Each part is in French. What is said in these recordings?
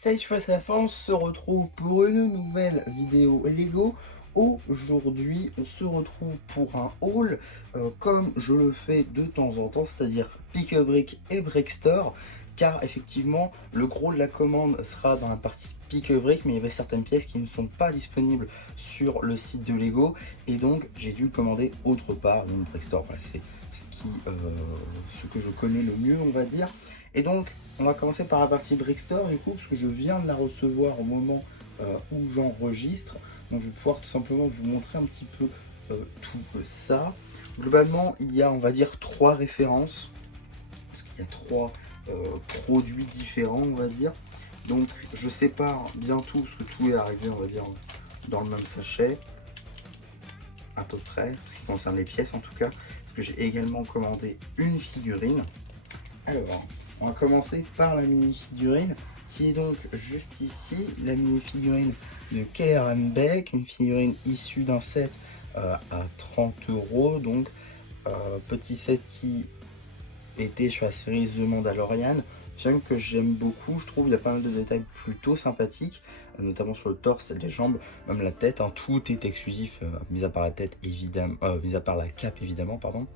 Salut Face à la fin, on se retrouve pour une nouvelle vidéo Lego. Aujourd'hui, on se retrouve pour un haul comme je le fais de temps en temps, c'est-à-dire Pick a Brick et Brickstore. Car effectivement, le gros de la commande sera dans la partie Pick a Brick, mais il y avait certaines pièces qui ne sont pas disponibles sur le site de Lego. Et donc, j'ai dû le commander autre part, donc Brickstore. Voilà, c'est ce que je connais le mieux, on va dire. Et donc, on va commencer par la partie Brickstore du coup, parce que je viens de la recevoir au moment où j'enregistre. Donc je vais pouvoir tout simplement vous montrer un petit peu tout ça. Globalement, il y a, on va dire, trois références, parce qu'il y a trois produits différents, on va dire. Donc je sépare bien tout, parce que tout est arrivé, on va dire, dans le même sachet, à peu près, ce qui concerne les pièces en tout cas, parce que j'ai également commandé une figurine. Alors, on va commencer par la mini-figurine qui est donc juste ici, la mini-figurine de KRM Beck, une figurine issue d'un set à 30 euros, donc petit set qui était sur la série The Mandalorian, film que j'aime beaucoup, je trouve, il y a pas mal de détails plutôt sympathiques, notamment sur le torse, les jambes, même la tête, hein, tout est exclusif, mis à part la tête évidemment, mis à part la cape évidemment, pardon.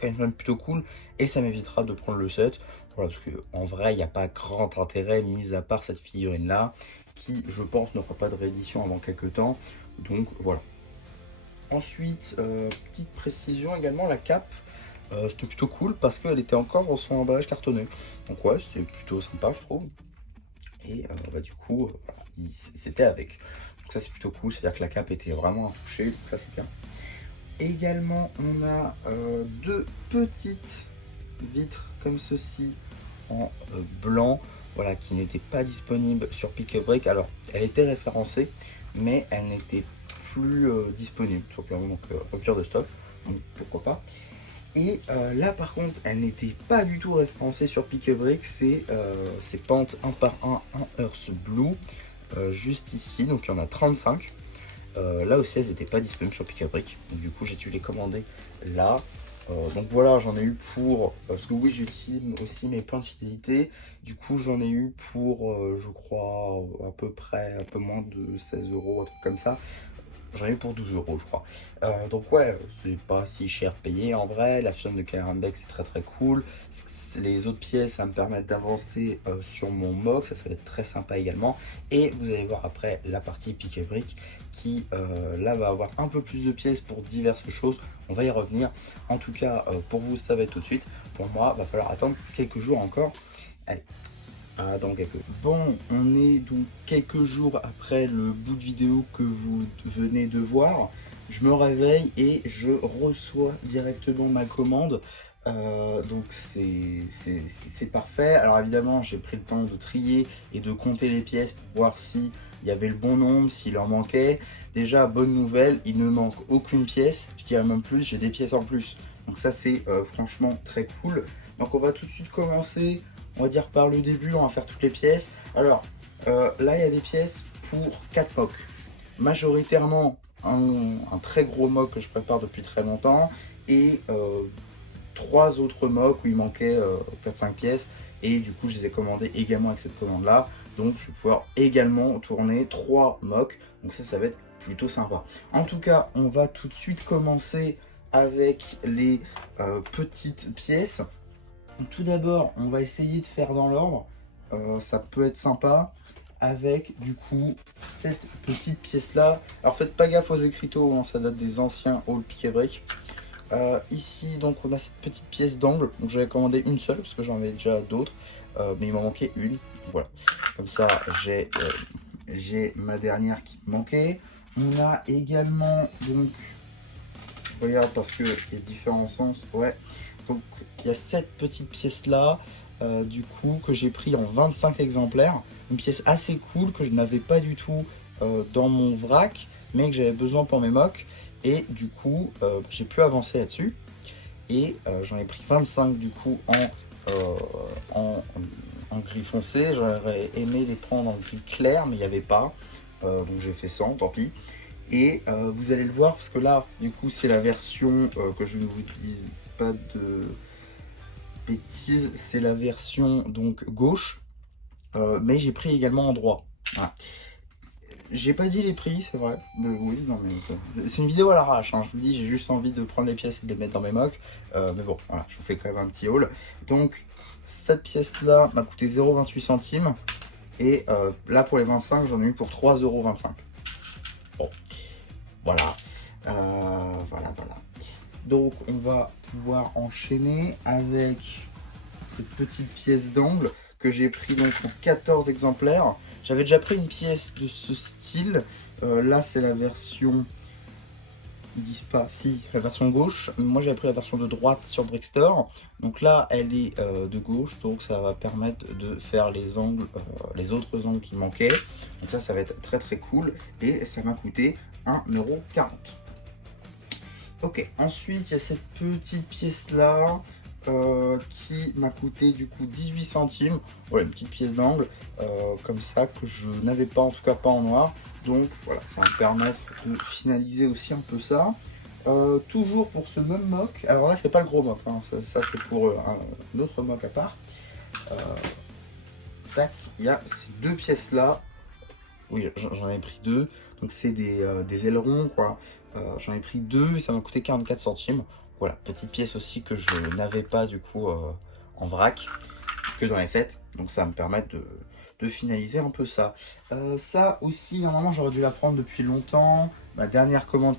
Quand même plutôt cool et ça m'évitera de prendre le set, voilà, parce que en vrai il n'y a pas grand intérêt mis à part cette figurine là qui je pense n'aura pas de réédition avant quelques temps, donc voilà. Ensuite petite précision également, la cape c'était plutôt cool parce qu'elle était encore dans son emballage cartonné, donc ouais, c'était plutôt sympa je trouve. Et bah, du coup c'était avec, donc ça c'est plutôt cool, c'est à dire que la cape était vraiment intouchée, donc ça c'est bien. Également, on a deux petites vitres comme ceci en blanc, voilà, qui n'étaient pas disponibles sur Pick a Brick. Alors, elle était référencée, mais elle n'était plus disponible, tout simplement, donc rupture de stock, donc pourquoi pas. Et là, par contre, elle n'était pas du tout référencée sur Pick a Brick, c'est pentes 1 par 1 en Earth Blue, juste ici, donc il y en a 35. Là aussi elles n'étaient pas disponibles sur Pick a Brick, donc du coup j'ai dû les commander là. Donc voilà, j'en ai eu pour, parce que oui j'utilise aussi mes points de fidélité, du coup j'en ai eu pour je crois à peu près un peu moins de 16 euros, un truc comme ça. J'en ai eu pour 12 euros je crois. Donc ouais, c'est pas si cher payé en vrai. La firme de KRM Beck c'est très cool. Les autres pièces ça me permet d'avancer sur mon mock, ça va être très sympa également. Et vous allez voir après la partie Pick a Brick qui là va avoir un peu plus de pièces pour diverses choses. On va y revenir. En tout cas pour vous ça va être tout de suite. Pour moi va falloir attendre quelques jours encore. Allez. Ah, dans quelques... Bon, on est donc quelques jours après le bout de vidéo que vous venez de voir. Je me réveille et je reçois directement ma commande. Donc c'est parfait. Alors évidemment, j'ai pris le temps de trier et de compter les pièces pour voir s'il y avait le bon nombre, s'il en manquait. Déjà, bonne nouvelle, il ne manque aucune pièce. Je dirais même plus, j'ai des pièces en plus. Donc ça, c'est franchement très cool. Donc on va tout de suite commencer, on va dire par le début, on va faire toutes les pièces. Alors là il y a des pièces pour 4 mocks. Majoritairement un très gros mock que je prépare depuis très longtemps et 3 autres mocks où il manquait 4-5 pièces et du coup je les ai commandés également avec cette commande là. Donc je vais pouvoir également tourner 3 mocks, donc ça va être plutôt sympa. En tout cas on va tout de suite commencer avec les petites pièces. Tout d'abord, on va essayer de faire dans l'ordre, ça peut être sympa, avec du coup cette petite pièce là. Alors faites pas gaffe aux écriteaux, hein, ça date des anciens All Pick a Brick. Ici donc on a cette petite pièce d'angle, donc j'avais commandé une seule parce que j'en avais déjà d'autres, mais il m'en manquait une, voilà. Comme ça j'ai ma dernière qui me manquait. On a également donc, je regarde parce que il y a différents sens, ouais. Donc il y a cette petite pièce là, du coup que j'ai pris en 25 exemplaires, une pièce assez cool que je n'avais pas du tout dans mon vrac, mais que j'avais besoin pour mes mocks, et du coup j'ai pu avancer là-dessus, et j'en ai pris 25 du coup en gris foncé. J'aurais aimé les prendre en gris clair, mais il n'y avait pas, donc j'ai fait 100, tant pis. Et vous allez le voir parce que là du coup c'est la version que je ne vous dise pas de bêtises, c'est la version donc gauche. mais j'ai pris également en droit. Voilà. J'ai pas dit les prix, c'est vrai. Oui, non, mais c'est une vidéo à l'arrache. Hein. Je vous dis, j'ai juste envie de prendre les pièces et de les mettre dans mes mocks. Mais bon, voilà, je vous fais quand même un petit haul. Donc, cette pièce-là m'a coûté 0,28 centimes. Et là, pour les 25, j'en ai eu pour 3,25 €. Bon, voilà. Voilà. Donc, on va pouvoir enchaîner avec cette petite pièce d'angle que j'ai pris donc en 14 exemplaires. J'avais déjà pris une pièce de ce style. Là, c'est la version... Ils disent pas, si, la version gauche. Moi, j'avais pris la version de droite sur Brickstore. Donc là, elle est de gauche, donc ça va permettre de faire les angles, les autres angles qui manquaient. Donc ça va être très très cool. Et ça m'a coûté 1,40 €. Ok, ensuite, il y a cette petite pièce-là. Qui m'a coûté du coup 18 centimes. Voilà, une petite pièce d'angle comme ça que je n'avais pas, en tout cas pas en noir. Donc voilà, ça va me permettre de finaliser aussi un peu ça. Toujours pour ce même mock. Alors là, c'est pas le gros mock, hein. Ça c'est pour un autre mock à part. Tac, il y a ces deux pièces là. Oui, j'en ai pris deux. Donc c'est des ailerons quoi. J'en ai pris deux et ça m'a coûté 44 centimes. Voilà, petite pièce aussi que je n'avais pas du coup en vrac que dans les sets. Donc ça va me permettre de finaliser un peu ça. Ça aussi, normalement j'aurais dû la prendre depuis longtemps. Ma dernière commande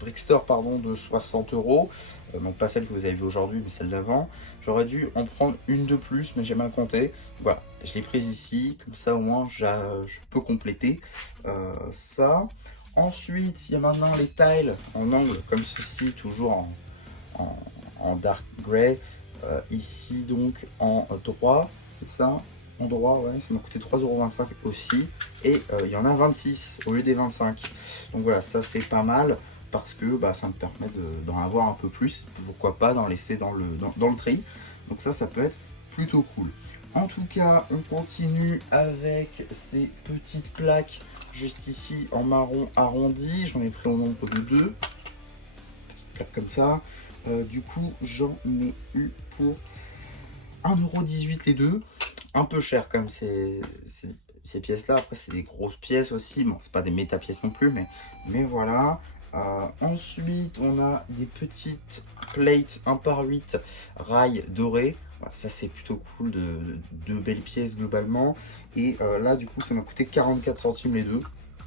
Brickstore pardon, de 60 €. Donc pas celle que vous avez vue aujourd'hui, mais celle d'avant. J'aurais dû en prendre une de plus, mais j'ai mal compté. Voilà, je l'ai prise ici, comme ça au moins je peux compléter ça. Ensuite, il y a maintenant les tiles en angle comme ceci, toujours en dark gray. Ici donc en droit, c'est ça? En droit, ouais, ça m'a coûté 3,25 € aussi. Et il y en a 26 au lieu des 25. Donc voilà, ça c'est pas mal parce que bah, ça me permet d'en avoir un peu plus. Pourquoi pas d'en laisser dans le tri. Donc ça peut être plutôt cool. En tout cas, on continue avec ces petites plaques juste ici en marron arrondi. J'en ai pris au nombre de 2. Petite plaque comme ça. Du coup, j'en ai eu pour 1,18 € les deux. Un peu cher comme ces pièces-là. Après, c'est des grosses pièces aussi. Bon, c'est pas des méta-pièces non plus, mais voilà. Ensuite, on a des petites plates 1 par 8 rails dorés. Voilà, ça, c'est plutôt cool. De belles pièces globalement. Et là, du coup, ça m'a coûté 44 centimes les deux.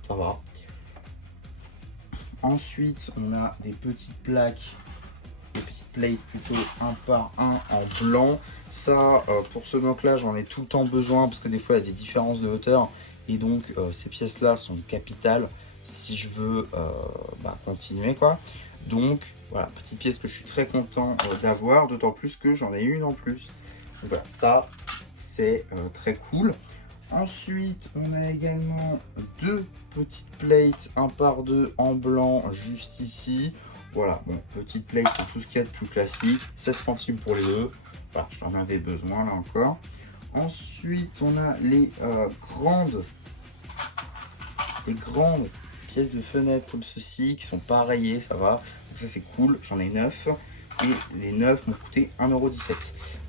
Ça va. Ensuite, on a des petites plaques. Des petites plates plutôt 1 par 1 en blanc. Ça, pour ce mock là, j'en ai tout le temps besoin parce que des fois il y a des différences de hauteur et donc ces pièces là sont capitales si je veux continuer quoi. Donc voilà, petite pièce que je suis très content d'avoir, d'autant plus que j'en ai une en plus. Donc voilà, ça c'est très cool. Ensuite, on a également deux petites plates 1 par 2 en blanc juste ici. Voilà, bon, petite plate pour tout ce qu'il y a de plus classique. 16 centimes pour les deux. Voilà, j'en avais besoin là encore. Ensuite, on a les grandes pièces de fenêtre comme ceci qui sont pas rayées, ça va. Donc ça c'est cool, j'en ai 9. Et les 9 m'ont coûté 1,17 €.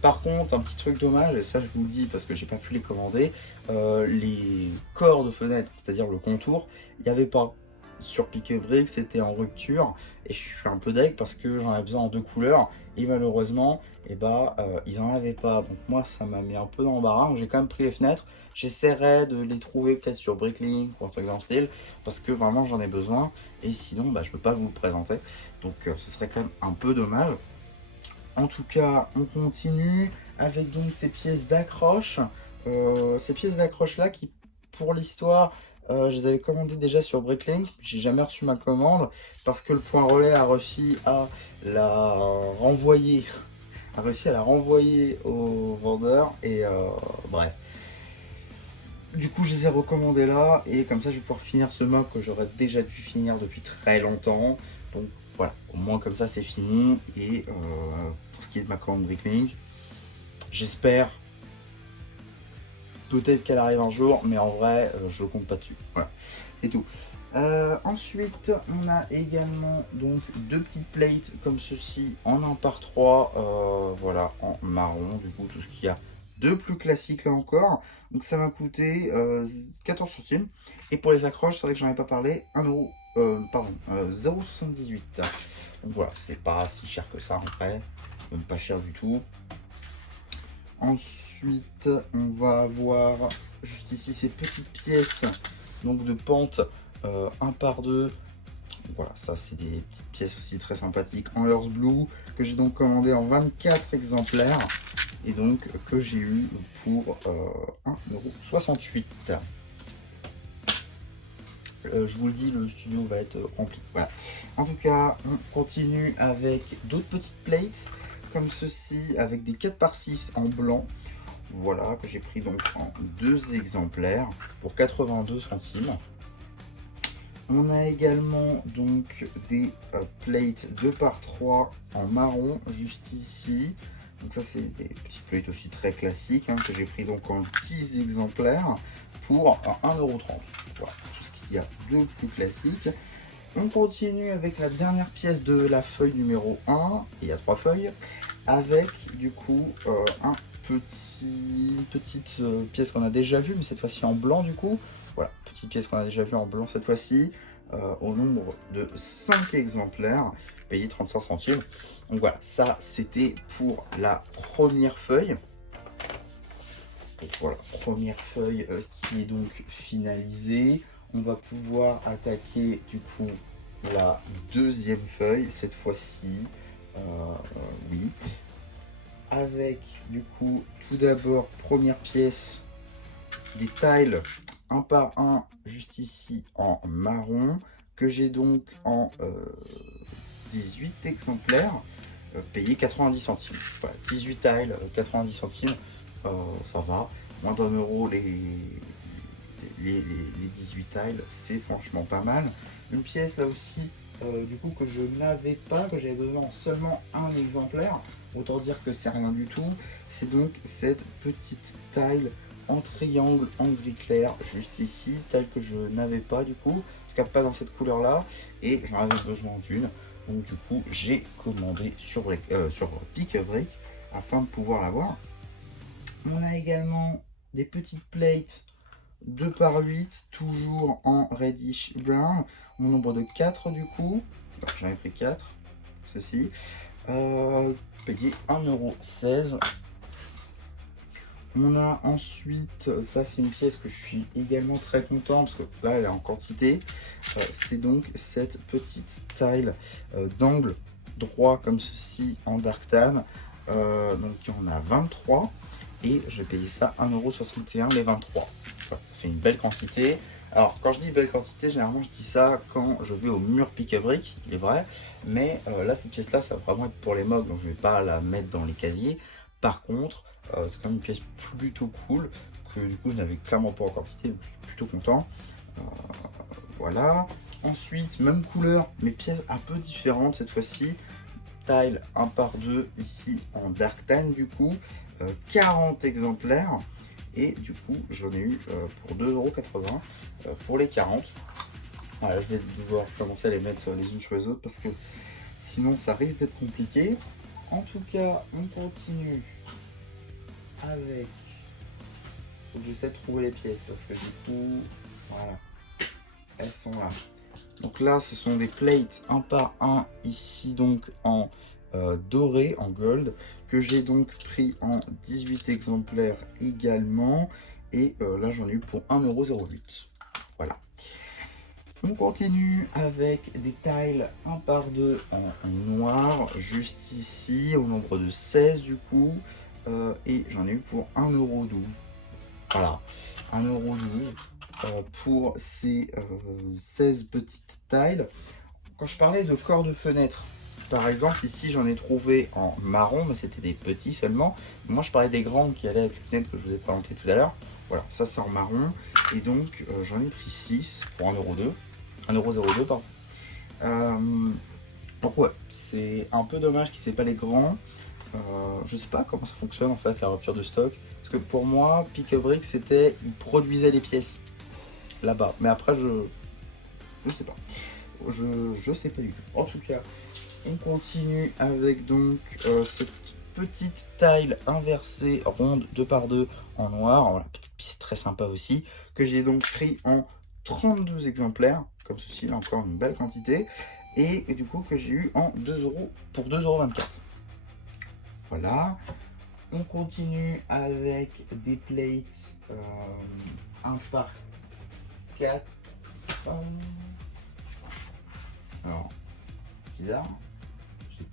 Par contre, un petit truc dommage, et ça je vous le dis parce que j'ai pas pu les commander, les corps de fenêtre, c'est-à-dire le contour, il n'y avait pas. Sur Pick-a-Brick, c'était en rupture et je suis un peu deg parce que j'en avais besoin en 2 couleurs et malheureusement ils en avaient pas, donc moi ça m'a mis un peu dans l'embarras. Donc j'ai quand même pris les fenêtres, j'essaierai de les trouver peut-être sur Bricklink ou un truc dans le style parce que vraiment j'en ai besoin et sinon je peux pas vous le présenter, donc ce serait quand même un peu dommage. En tout cas, on continue avec donc ces pièces d'accroche. Ces pièces d'accroche là qui, pour l'histoire, je les avais commandées déjà sur Bricklink. J'ai jamais reçu ma commande parce que le point relais a réussi à la renvoyer, au vendeur et bref. Du coup, je les ai recommandées là et comme ça, je vais pouvoir finir ce mock que j'aurais déjà dû finir depuis très longtemps. Donc voilà, au moins comme ça, c'est fini. Et pour ce qui est de ma commande Bricklink, j'espère peut-être qu'elle arrive un jour, mais en vrai, je compte pas dessus. Voilà, c'est tout. Ensuite, on a également donc deux petites plates comme ceci en 1 par 3, voilà, en marron, du coup, tout ce qu'il y a deux plus classiques là encore. Donc ça m'a coûté 14 centimes. Et pour les accroches, c'est vrai que j'en ai pas parlé, 1 euro, pardon, 0,78. Donc voilà, c'est pas si cher que ça en vrai, même pas cher du tout. Ensuite, on va avoir juste ici ces petites pièces donc de pente 1 par 2. Voilà, ça c'est des petites pièces aussi très sympathiques en Earth Blue que j'ai donc commandé en 24 exemplaires et donc que j'ai eu pour 1,68 €. Je vous le dis, le studio va être rempli. Voilà. En tout cas, on continue avec d'autres petites plates comme ceci avec des 4 par 6 en blanc. Voilà, que j'ai pris donc en 2 exemplaires pour 82 centimes. On a également donc des plates 2 par 3 en marron juste ici. Donc ça c'est des petits plates aussi très classiques que j'ai pris donc en 10 exemplaires pour 1,30 €. Voilà, tout ce qu'il y a de plus classique. On continue avec la dernière pièce de la feuille numéro 1, il y a 3 feuilles, avec du coup petite pièce qu'on a déjà vue, mais cette fois-ci en blanc du coup. Voilà, petite pièce qu'on a déjà vue en blanc cette fois-ci, au nombre de 5 exemplaires, payé 35 centimes. Donc voilà, ça c'était pour la première feuille. Et voilà, première feuille qui est donc finalisée. On va pouvoir attaquer du coup la deuxième feuille, cette fois-ci, oui. Avec du coup, tout d'abord, première pièce, des tiles 1 par 1, juste ici en marron, que j'ai donc en 18 exemplaires, payé 90 centimes. Voilà, 18 tiles, 90 centimes, ça va. Moins d'1 € les 18 tiles, c'est franchement pas mal. Une pièce là aussi, du coup, que je n'avais pas, que j'avais besoin en seulement un exemplaire. Autant dire que c'est rien du tout. C'est donc cette petite tile en triangle en gris clair, juste ici, telle que je n'avais pas du coup, en tout cas pas dans cette couleur là, et j'en avais besoin d'une. Donc du coup, j'ai commandé sur Pick-a-Brick afin de pouvoir l'avoir. On a également des petites plates 2 par 8, toujours en reddish brown, au nombre de 4 du coup. J'en ai pris 4, ceci. Payé 1,16 €. On a ensuite, ça c'est une pièce que je suis également très content parce que là elle est en quantité. C'est donc cette petite tile d'angle droit comme ceci en dark tan. Donc il y en a 23 et j'ai payé ça 1,61 € les 23. Voilà, ça fait une belle quantité. Alors quand je dis belle quantité, généralement je dis ça quand je vais au mur Pick-a-Brick, il est vrai. Mais là cette pièce là ça va vraiment être pour les mobs, donc je ne vais pas la mettre dans les casiers. Par contre, c'est quand même une pièce plutôt cool que du coup je n'avais clairement pas en quantité, donc je suis plutôt content. Voilà. Ensuite, même couleur, mais pièce un peu différente cette fois-ci. Tile 1 par 2 ici en dark tan du coup. 40 exemplaires. Et du coup, j'en ai eu pour 2,80 € pour les 40. Voilà, je vais devoir commencer à les mettre les unes sur les autres parce que sinon ça risque d'être compliqué. En tout cas, on continue avec... Faut que j'essaie de trouver les pièces parce que du coup, voilà, elles sont là. Donc là, ce sont des plates 1 par 1 ici donc en doré, en gold, que j'ai donc pris en 18 exemplaires également. Et là, j'en ai eu pour 1,08 €. Voilà. On continue avec des tiles 1 par 2 en noir, juste ici, au nombre de 16 du coup. Et j'en ai eu pour 1,12 €. Voilà, 1,12 € pour ces 16 petites tiles. Quand je parlais de corps de fenêtre, par exemple, ici j'en ai trouvé en marron, mais c'était des petits seulement. Moi je parlais des grands qui allaient avec les fenêtres que je vous ai présenté tout à l'heure. Voilà, ça c'est en marron. Et donc j'en ai pris 6 pour 1,02 €. 1,02 €, pardon. Donc ouais, c'est un peu dommage qu'il ne pas les grands. Je sais pas comment ça fonctionne en fait la rupture de stock. Parce que pour moi, Pick-a-Brick c'était, ils produisaient les pièces là-bas. Mais après je sais pas. Je sais pas du tout. En tout cas, on continue avec donc cette petite tile inversée ronde 2x2 en noir. Voilà, petite pièce très sympa aussi, que j'ai donc pris en 32 exemplaires, comme ceci, là encore une belle quantité, et du coup que j'ai eu en 2 euros pour 2,24 €. Voilà. On continue avec des plates 1 par 4. Alors, bizarre, j'ai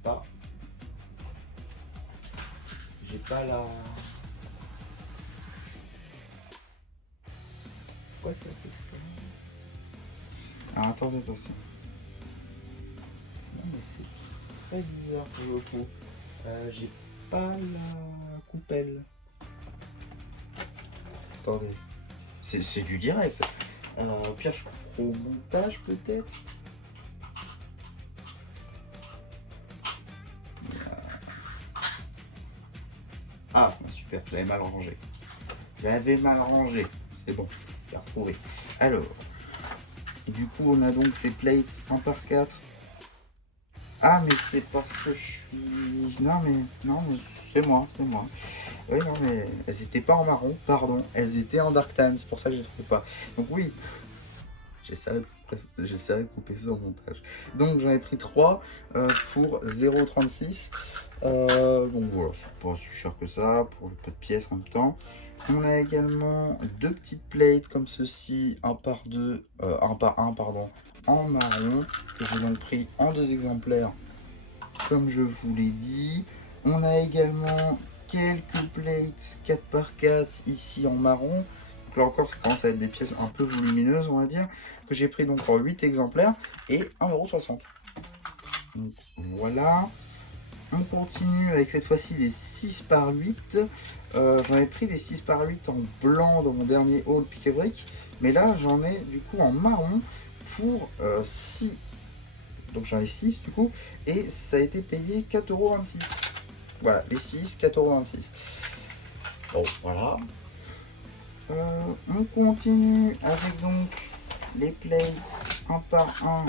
pas la... Pourquoi ça fait ça? Ah, attendez, attention. Non mais c'est très bizarre pour le coup. J'ai pas la coupelle. Attendez. C'est du direct. Au pire, je crois au montage peut-être. Ah, super, j'avais mal rangé. C'est bon, j'ai retrouvé. Alors, du coup, on a donc ces plates 1 par 4. Ah, mais c'est parce que je suis... Non, mais c'est moi. Oui, non, mais elles étaient pas en marron, pardon. Elles étaient en dark tan, c'est pour ça que je les trouve pas. Donc oui, j'essaierai de couper ça au montage. Donc j'en ai pris 3 pour 0,36 €. Donc voilà, c'est pas si cher que ça pour le peu de pièces en même temps. On a également 2 petites plates comme ceci, 1 par 1 pardon, en marron, que j'ai donc pris en 2 exemplaires comme je vous l'ai dit. On a également quelques plates 4 par 4 ici en marron. Donc là encore, ça commence à être des pièces un peu volumineuses, on va dire, que j'ai pris donc en 8 exemplaires et 1,60 €. Donc voilà. On continue avec cette fois-ci les 6 par 8. J'en ai pris des 6 par 8 en blanc dans mon dernier haul pique-brique, mais là j'en ai du coup en marron pour 6. Donc j'en ai 6 du coup, et ça a été payé 4,26 €. Voilà, les 6, 4,26 €. Bon, voilà. On continue avec donc les plates 1 par 1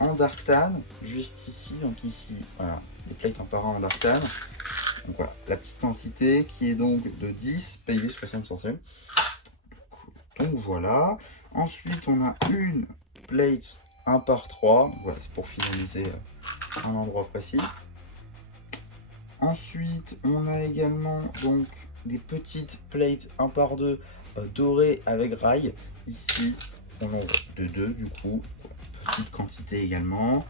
en dark tan, juste ici, donc ici, voilà, les plates 1 par 1 en dark tan. Donc voilà, la petite quantité qui est donc de 10, payé 60 centimes. Donc voilà. Ensuite, on a une plate 1 par 3. Voilà, c'est pour finaliser un endroit précis. Ensuite, on a également donc des petites plates 1 par 2 dorées avec rail. Ici, on en voit de 2 du coup. Petite quantité également.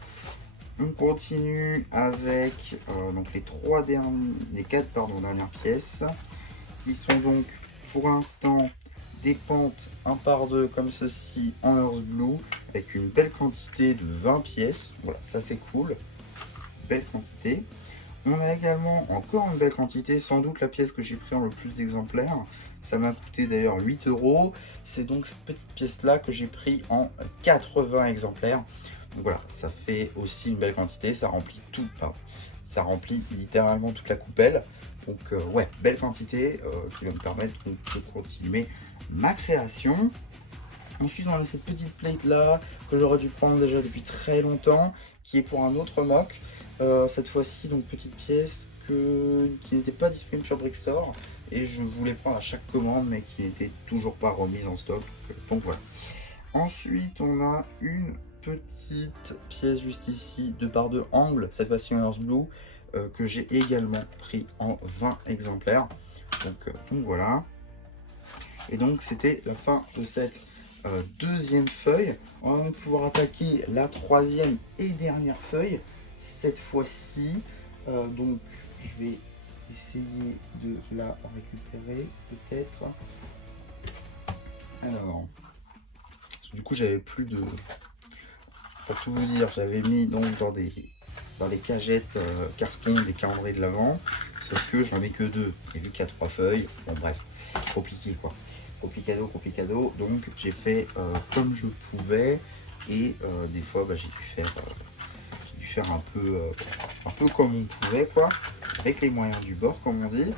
On continue avec donc les 4 dernières pièces qui sont donc pour l'instant des pentes 1 par 2 comme ceci en Earth Blue avec une belle quantité de 20 pièces. Voilà, ça c'est cool. Belle quantité. On a également encore une belle quantité, sans doute la pièce que j'ai pris en le plus d'exemplaires. Ça m'a coûté d'ailleurs 8 €. C'est donc cette petite pièce là que j'ai pris en 80 exemplaires. Donc voilà, ça fait aussi une belle quantité, ça remplit tout, ça remplit littéralement toute la coupelle. Donc ouais, belle quantité qui va me permettre donc, de continuer ma création. Ensuite, on a cette petite plate là que j'aurais dû prendre déjà depuis très longtemps, qui est pour un autre mock. Cette fois-ci, donc petite pièce qui n'était pas disponible sur Brickstore et je voulais prendre à chaque commande, mais qui n'était toujours pas remise en stock. Donc voilà. Ensuite, on a une petite pièce juste ici, 2 par 2 angle, cette fois-ci en Earth Blue, que j'ai également pris en 20 exemplaires. Donc voilà. Et donc c'était la fin de cette deuxième feuille. On va donc pouvoir attaquer la troisième et dernière feuille. Cette fois-ci, donc je vais essayer de la récupérer peut-être. Alors, du coup j'avais plus de... Pour tout vous dire, j'avais mis donc dans les cagettes carton des calendriers de l'Avent, sauf que j'en ai que 2. Et vu qu'il y a 3 feuilles, bon bref, compliqué quoi. Complicado. Donc j'ai fait comme je pouvais et des fois j'ai dû faire un peu comme on pouvait quoi, avec les moyens du bord comme on dit.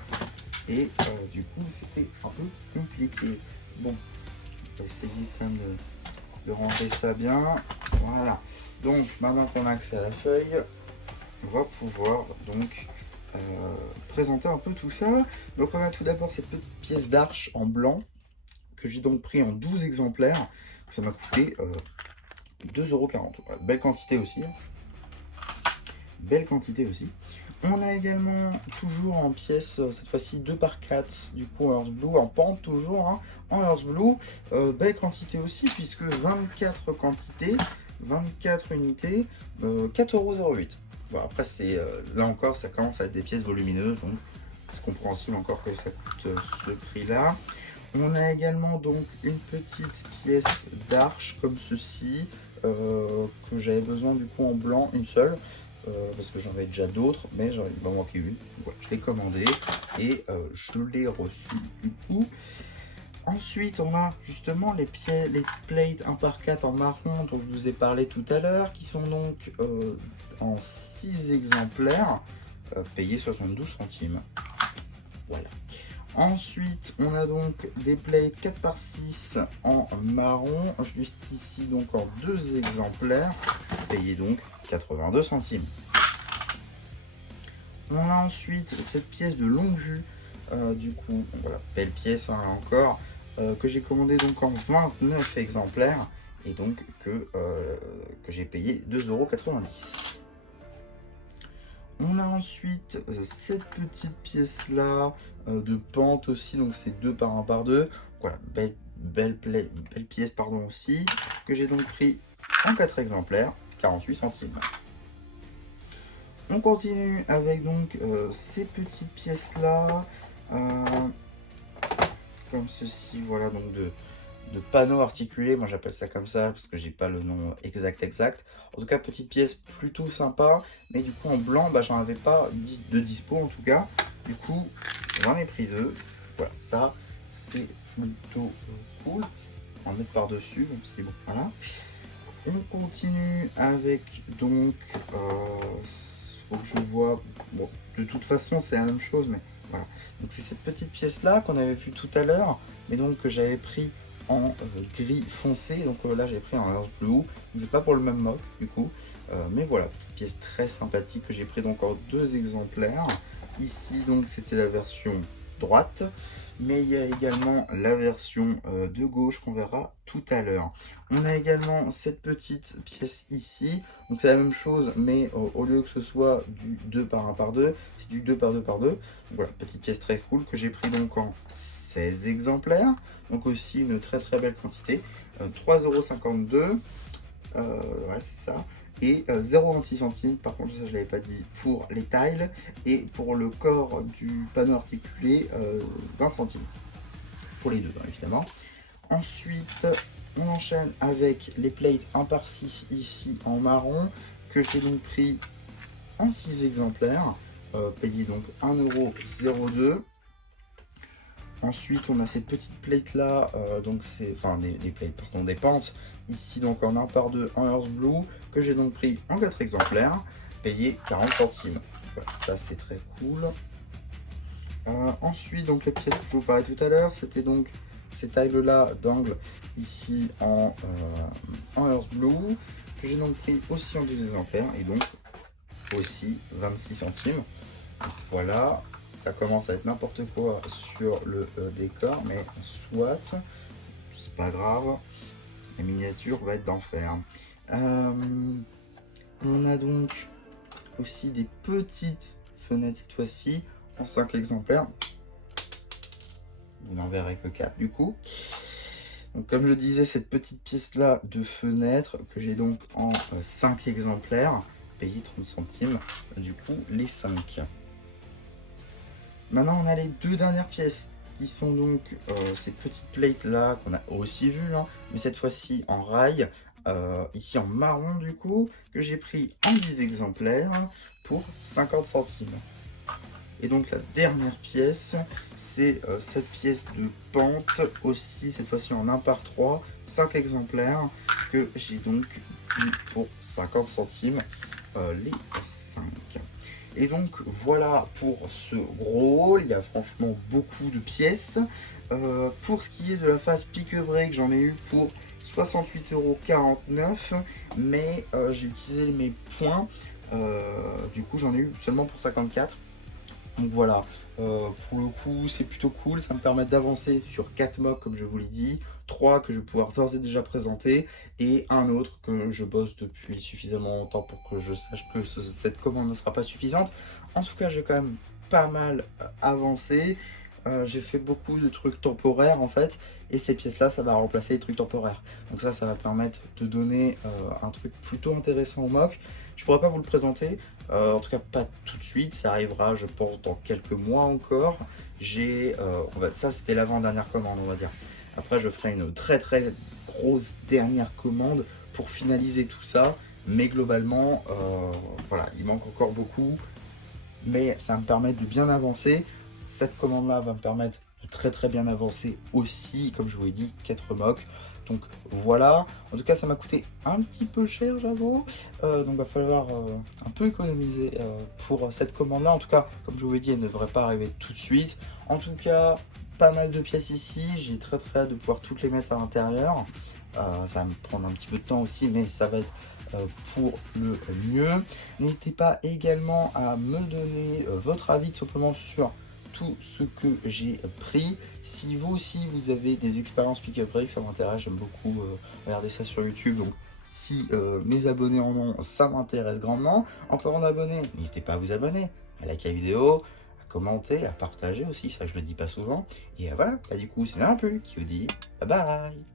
Et du coup c'était un peu compliqué. Bon, on va essayer quand même de ranger ça bien. Voilà. Donc maintenant qu'on a accès à la feuille, on va pouvoir donc présenter un peu tout ça. Donc on a tout d'abord cette petite pièce d'arche en blanc que j'ai donc pris en 12 exemplaires. Ça m'a coûté 2,40 €. Belle quantité aussi. Belle quantité aussi. On a également toujours en pièces, cette fois-ci 2 par 4, du coup en Earth Blue, en pente toujours, hein, en Earth Blue. Belle quantité aussi, puisque 24 quantités, 24 unités, 4,08 €. Voilà, après, c'est là encore, ça commence à être des pièces volumineuses, donc c'est compréhensible encore que ça coûte ce prix-là. On a également donc une petite pièce d'arche comme ceci, que j'avais besoin du coup en blanc, une seule. Parce que j'en avais déjà d'autres, mais il m'en manquait une. Voilà, je l'ai commandé et je l'ai reçu du coup. Ensuite, on a justement les plates 1 par 4 en marron dont je vous ai parlé tout à l'heure, qui sont donc en 6 exemplaires, payés 72 centimes. Voilà. Ensuite, on a donc des plates 4 par 6 en marron, juste ici donc en 2 exemplaires, payés donc 82 centimes. On a ensuite cette pièce de longue vue, du coup, voilà, belle pièce hein, là encore, que j'ai commandé donc en 29 exemplaires et donc que j'ai payé 2,90 €. On a ensuite cette petite pièce là de pente aussi, donc c'est 2 par 1 par 2. Voilà, belle pièce pardon aussi, que j'ai donc pris en 4 exemplaires, 48 centimes. On continue avec donc ces petites pièces là, comme ceci, voilà, donc de panneaux articulés, moi j'appelle ça comme ça parce que j'ai pas le nom exact. En tout cas, petite pièce plutôt sympa, mais du coup en blanc, bah, j'en avais pas de dispo en tout cas. Du coup, j'en ai pris 2. Voilà, ça c'est plutôt cool. On va mettre par dessus, donc c'est bon. Voilà. On continue avec donc, faut que je vois. Bon, de toute façon c'est la même chose, mais voilà. Donc c'est cette petite pièce là qu'on avait vu tout à l'heure, mais donc que j'avais pris en gris foncé, donc là j'ai pris en Earth Blue, donc c'est pas pour le même mode du coup, mais voilà, petite pièce très sympathique que j'ai pris donc en 2 exemplaires. Ici donc c'était la version droite, mais il y a également la version de gauche qu'on verra tout à l'heure. On a également cette petite pièce ici, donc c'est la même chose, mais au lieu que ce soit du 2 par 1 par 2, c'est du 2 par 2 par 2. Donc voilà, petite pièce très cool que j'ai pris donc en 16 exemplaires, donc aussi une très belle quantité, 3,52 €, ouais c'est ça, et 0,26 centimes, par contre ça je l'avais pas dit, pour les tiles, et pour le corps du panneau articulé 20 centimes, pour les deux hein, évidemment. Ensuite on enchaîne avec les plates 1 par 6 ici en marron, que j'ai donc pris en 6 exemplaires, payé donc 1,02 €. Ensuite, on a ces petites plates là, donc c'est enfin des plates, pardon, des pentes ici donc en 1 par 2 en Earth Blue, que j'ai donc pris en 4 exemplaires, payé 40 centimes. Voilà, ça c'est très cool. Ensuite, donc les pièces que je vous parlais tout à l'heure, c'était donc ces tiles là d'angle ici en Earth Blue, que j'ai donc pris aussi en 2 exemplaires et donc aussi 26 centimes. Donc, voilà. Ça commence à être n'importe quoi sur le décor, mais soit, c'est pas grave, la miniature va être d'enfer. On a donc aussi des petites fenêtres cette fois-ci, en 5 exemplaires. Vous n'en verrez que 4 du coup. Donc comme je disais, cette petite pièce là de fenêtre que j'ai donc en 5 exemplaires, payé 30 centimes, du coup les 5. Maintenant, on a les 2 dernières pièces qui sont donc ces petites plates là qu'on a aussi vues, hein, mais cette fois-ci en rail, ici en marron du coup, que j'ai pris en 10 exemplaires pour 50 centimes. Et donc la dernière pièce, c'est cette pièce de pente aussi, cette fois-ci en 1 par 3, 5 exemplaires, que j'ai donc pris pour 50 centimes les 5. Et donc voilà pour ce gros haul, il y a franchement beaucoup de pièces. Pour ce qui est de la phase pick-a-break, j'en ai eu pour 68,49 €, mais j'ai utilisé mes points, du coup j'en ai eu seulement pour 54. Donc voilà, pour le coup c'est plutôt cool, ça me permet d'avancer sur 4 mocks comme je vous l'ai dit, 3 que je vais pouvoir d'ores et déjà présenter, et un autre que je bosse depuis suffisamment longtemps pour que je sache que cette commande ne sera pas suffisante. En tout cas j'ai quand même pas mal avancé, j'ai fait beaucoup de trucs temporaires en fait, et ces pièces là ça va remplacer les trucs temporaires. Donc ça va permettre de donner un truc plutôt intéressant au mock. Je pourrais pas vous le présenter, en tout cas pas tout de suite, ça arrivera je pense dans quelques mois encore. Ça c'était l'avant-dernière commande on va dire. Après je ferai une très grosse dernière commande pour finaliser tout ça. Mais globalement, voilà, il manque encore beaucoup. Mais ça va me permettre de bien avancer. Cette commande là va me permettre de très bien avancer aussi, comme je vous l'ai dit, 4 mocks. Donc voilà, en tout cas ça m'a coûté un petit peu cher j'avoue, donc va falloir un peu économiser pour cette commande là. En tout cas comme je vous l'ai dit elle ne devrait pas arriver tout de suite. En tout cas pas mal de pièces ici, j'ai très hâte de pouvoir toutes les mettre à l'intérieur. Ça va me prendre un petit peu de temps aussi mais ça va être pour le mieux. N'hésitez pas également à me donner votre avis tout simplement sur tout ce que j'ai pris. Si vous aussi vous avez des expériences pick-up break, ça m'intéresse, j'aime beaucoup regarder ça sur YouTube. Donc si mes abonnés en ont, ça m'intéresse grandement. Encore en abonné, n'hésitez pas à vous abonner, à liker la vidéo, à commenter, à partager aussi, ça je le dis pas souvent. Et voilà, du coup c'est un peu qui vous dit bye bye.